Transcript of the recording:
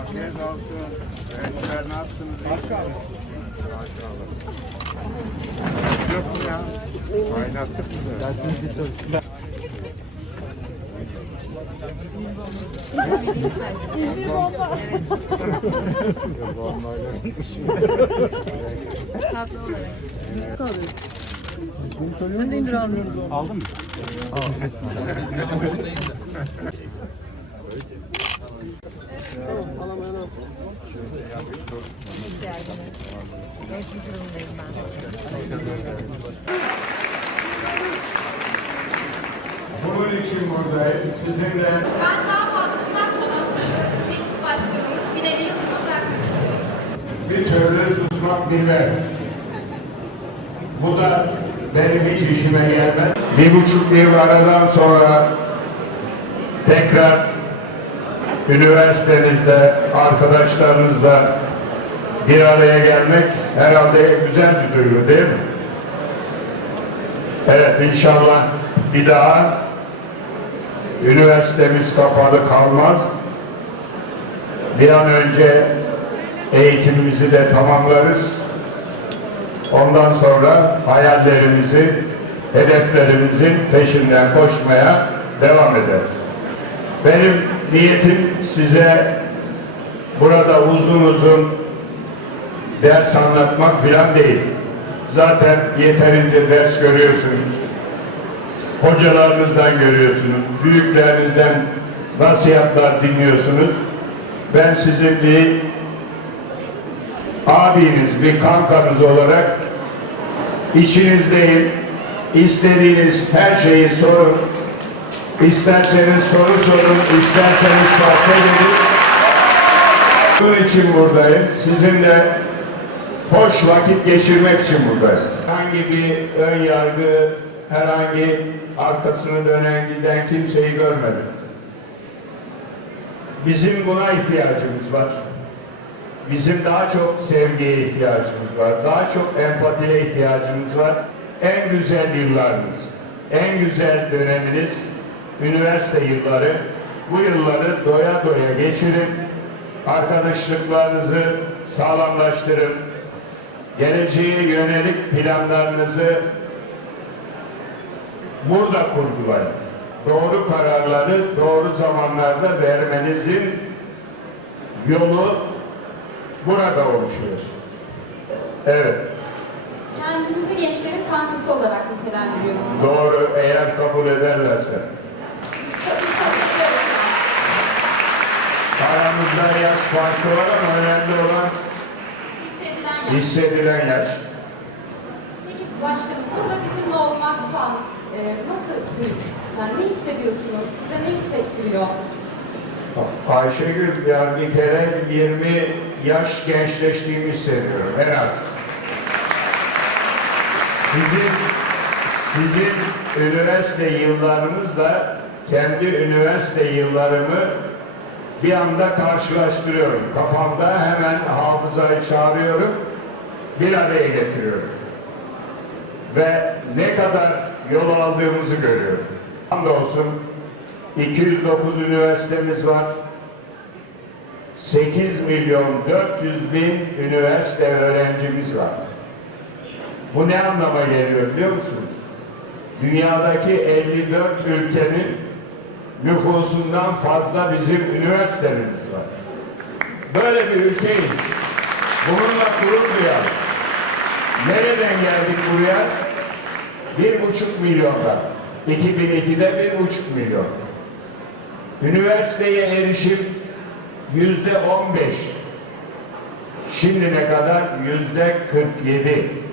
Afiyet olsun. Gençler nasılsınız? Maşallah. Yok mu ya? Kaynattık mı? Bunun için buradayım. Sizinle Ben daha fazla uzatmadan sözü Meclis Başkanımız Binali Yıldırım'a bırakmak istiyorum. bir türlü susmak bilmem. Bu da benim hiç işime gelmez. Bir buçuk yıl aradan sonra tekrar üniversitenizde arkadaşlarınızla bir araya gelmek herhalde güzel bir duygu değil mi? Evet inşallah bir daha üniversitemiz kapalı kalmaz. Bir an önce eğitimimizi de tamamlarız. Ondan sonra hayallerimizi, hedeflerimizin peşinden koşmaya devam ederiz. Benim niyetim size burada uzun uzun ders anlatmak filan değil. Zaten yeterince ders görüyorsunuz. Hocalarınızdan görüyorsunuz. Büyüklerinizden nasihatler dinliyorsunuz. Ben sizin bir abiniz, bir kankanız olarak içinizdeyim. İstediğiniz her şeyi sorun. İsterseniz soru sorun, isterseniz sohbet edin. Bunun için buradayım. Sizinle hoş vakit geçirmek için buradayım. Herhangi bir ön yargı, herhangi arkasını dönen giden kimseyi görmedim. Bizim buna ihtiyacımız var. Bizim daha çok sevgiye ihtiyacımız var. Daha çok empatiye ihtiyacımız var. En güzel yıllarımız, en güzel döneminiz üniversite yılları. Bu yılları doya doya geçirin. Arkadaşlıklarınızı sağlamlaştırın. Geleceğe yönelik planlarınızı burada kurgulayın. Doğru kararları doğru zamanlarda vermenizin yolu burada oluşuyor. Evet, Kendinizi gençlerin kankası olarak nitelendiriyorsunuz. doğru eğer kabul ederlerse. Biz, biz kabul ediyoruz. Aramızda yaş farkı var ama önemli olan Hissedilen yaş. hissedilen yaş. Peki başkanım burada bizimle olmaktan e, nasıl duygu- yani ne hissediyorsunuz? Size ne hissettiriyor? Ayşegül ya bir kere 20 yaş gençleştiğimi hissediyorum en. Sizin sizin üniversite yıllarınızla kendi üniversite yıllarımı bir anda karşılaştırıyorum. Kafamda hemen hafızayı çağırıyorum, bir araya getiriyorum. Ve ne kadar yol aldığımızı görüyorum. Hamdolsun 209 üniversitemiz var. 8 milyon 400 bin üniversite öğrencimiz var. Bu ne anlama geliyor biliyor musunuz? Dünyadaki 54 ülkenin nüfusundan fazla bizim üniversitemiz var. Böyle bir ülkeyiz. Bununla gurur duyarız. Nereden geldik buraya? Bir buçuk milyonda. 2002'de bir buçuk milyon. Üniversiteye erişim yüzde on beş. Şimdine kadar yüzde 47.